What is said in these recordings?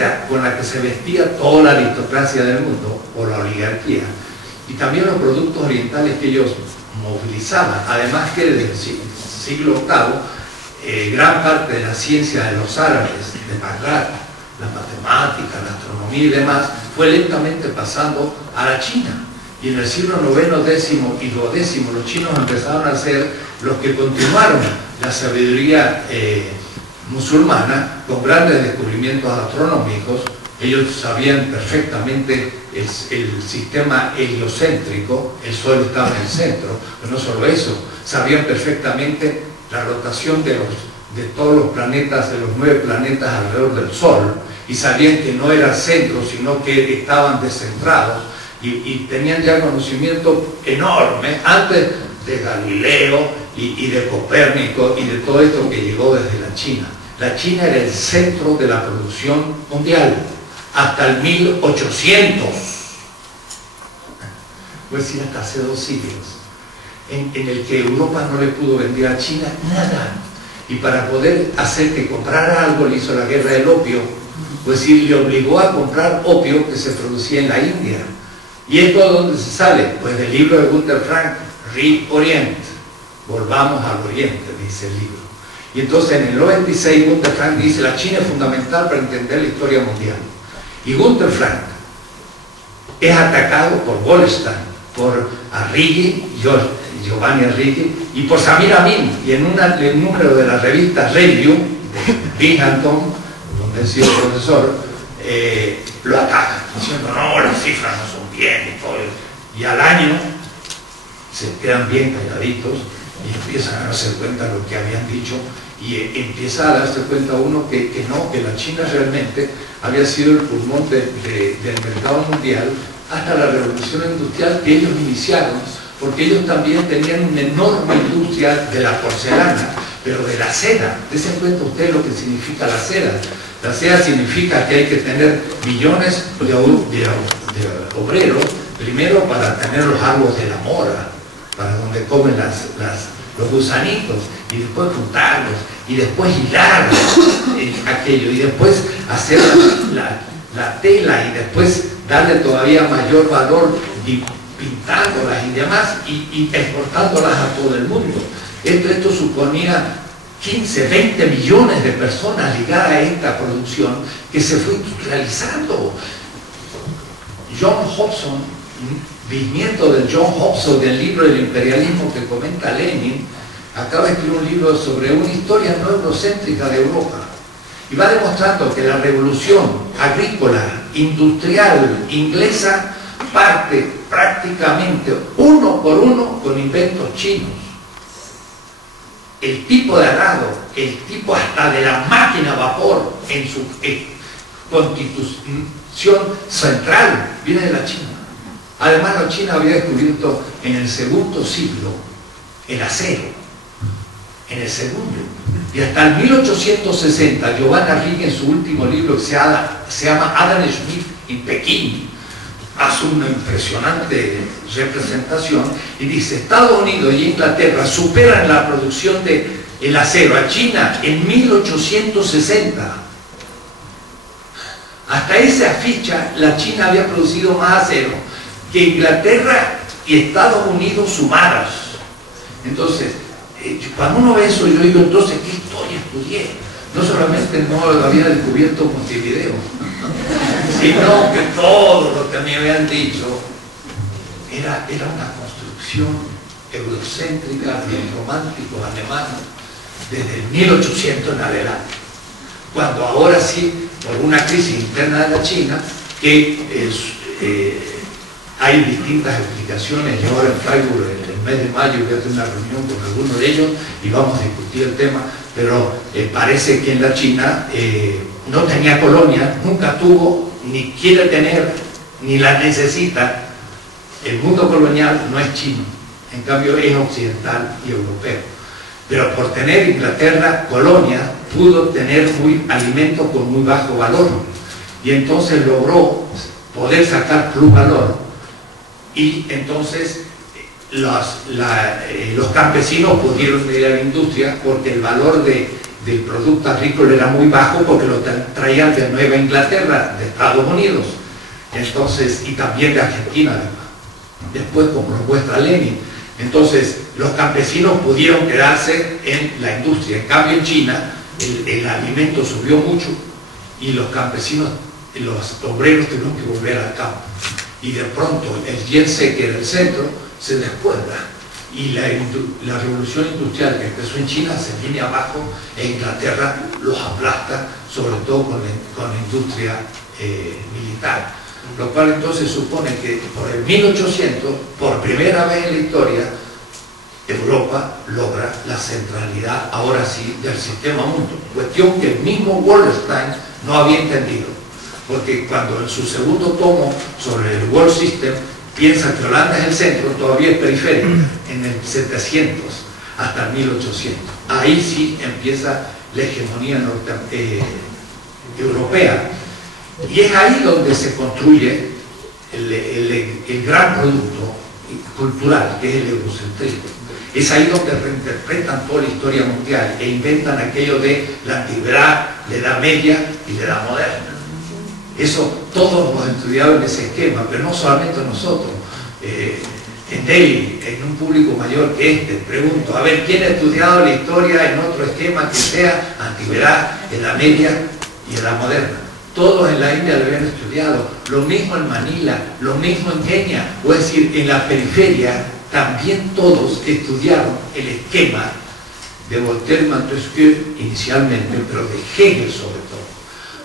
vestimenta con la que se vestía toda la aristocracia del mundo, o la oligarquía, y también los productos orientales que ellos movilizaban. Además que desde el siglo VIII, gran parte de la ciencia de los árabes, de Bagdad, la matemática, la astronomía y demás, fue lentamente pasando a la China. Y en el siglo IX, X y XII, los chinos empezaron a ser los que continuaron la sabiduría musulmana con grandes descubrimientos astronómicos. Ellos sabían perfectamente el sistema heliocéntrico, el Sol estaba en el centro, pero no solo eso, sabían perfectamente la rotación de todos los planetas, de los 9 planetas alrededor del Sol, y sabían que no era centro, sino que estaban descentrados, y tenían ya conocimiento enorme antes de Galileo y de Copérnico y de todo esto que llegó desde la China. La China era el centro de la producción mundial hasta el 1800, pues sí, hasta hace 2 siglos, en el que Europa no le pudo vender a China nada, y para poder hacer que comprara algo le hizo la guerra del opio, pues sí, le obligó a comprar opio que se producía en la India. ¿Y esto de dónde se sale? Pues del libro de Gunther Frank, Orient, volvamos al Oriente, dice el libro. Y entonces en el 96 Gunther Frank dice: la China es fundamental para entender la historia mundial. Y Gunther Frank es atacado por Goldstein, por Arrighi, Giovanni Arrighi, y por Samir Amin, y en un número de la revista Review de Binghamton, donde he sido profesor, lo atacan, diciendo: no, las cifras no son bien y todo. Y al año se quedan bien calladitos y empiezan a darse cuenta de lo que habían dicho, y empieza a darse cuenta uno que la China realmente había sido el pulmón del mercado mundial hasta la revolución industrial que ellos iniciaron, porque ellos también tenían una enorme industria de la porcelana, pero de la seda. Desen cuenta ustedes lo que significa la seda. La seda significa que hay que tener millones de obreros, primero para tener los árboles de la mora, para donde comen los gusanitos, y después juntarlos, y después hilar aquello, y después hacer la tela, y después darle todavía mayor valor, y pintándolas y demás, y exportándolas a todo el mundo. Esto suponía 15, 20 millones de personas ligadas a esta producción que se fue industrializando. John Hobson, bisnieto del John Hobson del libro del imperialismo que comenta Lenin, acaba de escribir un libro sobre una historia no eurocéntrica de Europa, y va demostrando que la revolución agrícola, industrial, inglesa parte prácticamente uno por uno con inventos chinos. El tipo de arado, el tipo hasta de la máquina a vapor en su constitución central viene de la China. Además, la China había descubierto en el segundo siglo el acero, en el segundo. Y hasta el 1860, Giovanni Arrighi, en su último libro que se llama Adam Smith en Pekín, hace una impresionante representación y dice: Estados Unidos y Inglaterra superan la producción del acero a China en 1860. Hasta esa fecha la China había producido más acero que Inglaterra y Estados Unidos sumados. Entonces, cuando uno ve eso, yo digo: entonces, ¿qué historia estudié? No solamente no había descubierto Montevideo, sino que todo lo que me habían dicho era una construcción eurocéntrica de románticos alemanes desde el 1800 en adelante. Cuando ahora sí, por una crisis interna de la China, que hay distintas explicaciones. Yo ahora en Freiburg, en el mes de mayo, voy a tener una reunión con algunos de ellos y vamos a discutir el tema, pero parece que en la China no tenía colonia, nunca tuvo, ni quiere tener, ni la necesita. El mundo colonial no es chino, en cambio es occidental y europeo. Pero por tener Inglaterra colonia, pudo tener alimentos con muy bajo valor, y entonces logró poder sacar plusvalor, y entonces los campesinos pudieron ir a la industria porque el valor de del producto agrícola era muy bajo porque lo traían de Nueva Inglaterra, de Estados Unidos, entonces, y también de Argentina además. Después, como lo muestra Lenin, entonces los campesinos pudieron quedarse en la industria. En cambio, en China el alimento subió mucho y los campesinos, los obreros tuvieron que volver al campo. Y de pronto el Yangtze, que era el centro, se descuelga. Y la revolución industrial que empezó en China se viene abajo e Inglaterra los aplasta, sobre todo con la industria militar. Lo cual entonces supone que por el 1800, por primera vez en la historia, Europa logra la centralidad, ahora sí, del sistema mundo. Cuestión que el mismo Wallerstein no había entendido. Porque cuando en su segundo tomo sobre el World System piensa que Holanda es el centro, todavía es periférica, en el 700 hasta el 1800. Ahí sí empieza la hegemonía europea. Y es ahí donde se construye el gran producto cultural, que es el eurocentrismo. Es ahí donde reinterpretan toda la historia mundial e inventan aquello de la antigüedad, la Edad Media y la Edad Moderna. Eso todos hemos estudiado en ese esquema, pero no solamente nosotros. En Delhi, en un público mayor que este, pregunto, a ver, ¿quién ha estudiado la historia en otro esquema que sea antigüedad, Edad Media y Edad Moderna? Todos en la India lo habían estudiado, lo mismo en Manila, lo mismo en Kenia, o es decir, en la periferia también todos estudiaron el esquema de Voltaire, Montesquieu inicialmente, pero de Hegel sobre todo.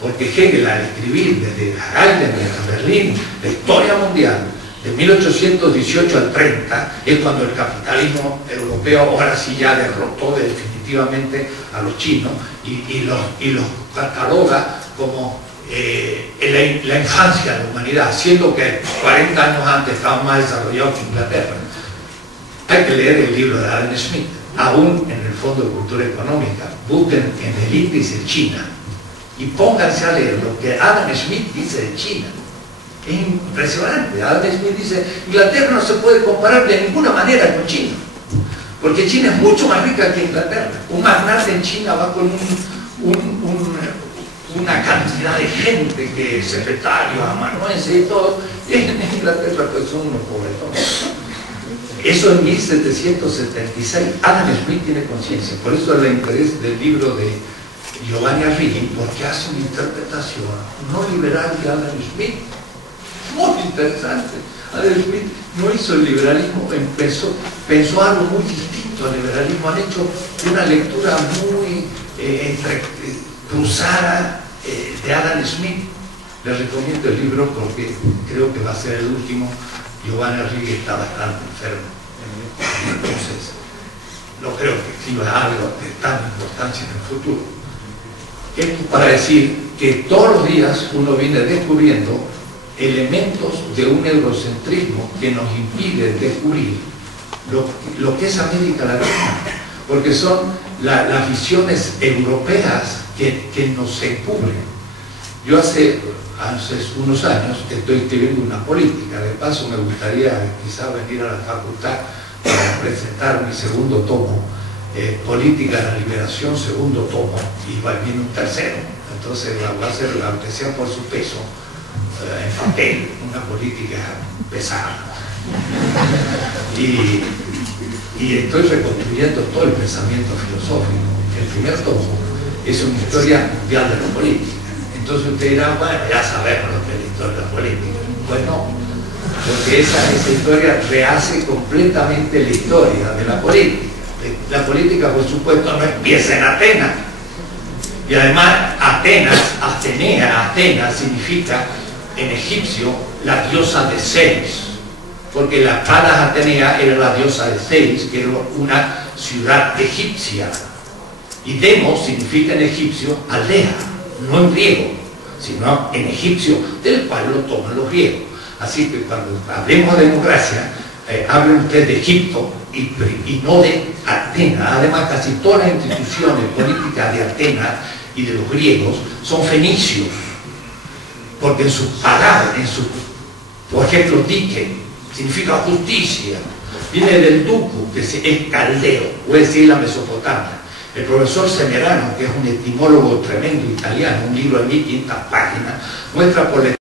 Porque Hegel, al escribir desde Heidelberg a Berlín la historia mundial de 1818 al 30, es cuando el capitalismo europeo ahora sí ya derrotó definitivamente a los chinos y los cataloga como la infancia de la humanidad, siendo que 40 años antes estaban más desarrollados que Inglaterra. Hay que leer el libro de Adam Smith, aún en el Fondo de Cultura Económica. Busquen en el índice China y pónganse a leer lo que Adam Smith dice de China. Es impresionante. Adam Smith dice: Inglaterra no se puede comparar de ninguna manera con China, porque China es mucho más rica que Inglaterra. Un magnate en China va con una cantidad de gente, que es secretario, amanuense y todo, y en Inglaterra pues son unos pobretones. Eso en 1776. Adam Smith tiene conciencia. Por eso el interés del libro de Giovanni Arrighi, porque hace una interpretación no liberal de Adam Smith muy interesante. Adam Smith no hizo el liberalismo, pensó algo muy distinto al liberalismo. Han hecho una lectura muy cruzada de Adam Smith. Les recomiendo el libro porque creo que va a ser el último. Giovanni Arrighi está bastante enfermo, entonces no creo que escriba algo de tanta importancia en el futuro. Esto para decir que todos los días uno viene descubriendo elementos de un eurocentrismo que nos impide descubrir lo que es América Latina, porque son las visiones europeas que nos encubren. Yo hace unos años estoy escribiendo una política. De paso me gustaría quizás venir a la facultad para presentar mi segundo tomo, Política de la Liberación, segundo tomo, y viene un tercero. Entonces va a ser, aunque sea por su peso, en papel, una política pesada. Y estoy reconstruyendo todo el pensamiento filosófico. El primer tomo es una historia mundial de la política. Entonces usted dirá, bueno, ya sabemos lo que es la historia de la política. Pues no, porque esa historia rehace completamente la historia de la política. La política, por supuesto, no empieza en Atenas. Y además, Atenas significa en egipcio la diosa de Ceres, porque la Palas Atenea era la diosa de Ceres, que era una ciudad egipcia. Y Demos significa en egipcio aldea, no en griego, sino en egipcio, del cual lo toman los griegos. Así que cuando hablemos de democracia, hablen ustedes de Egipto y no de Atenas. Además, casi todas las instituciones políticas de Atenas y de los griegos son fenicios, porque en sus palabras, por ejemplo, dique significa justicia, viene del duku, que es caldeo, o es decir, la Mesopotamia. El profesor Semerano, que es un etimólogo tremendo italiano, un libro de 1500 páginas, muestra por la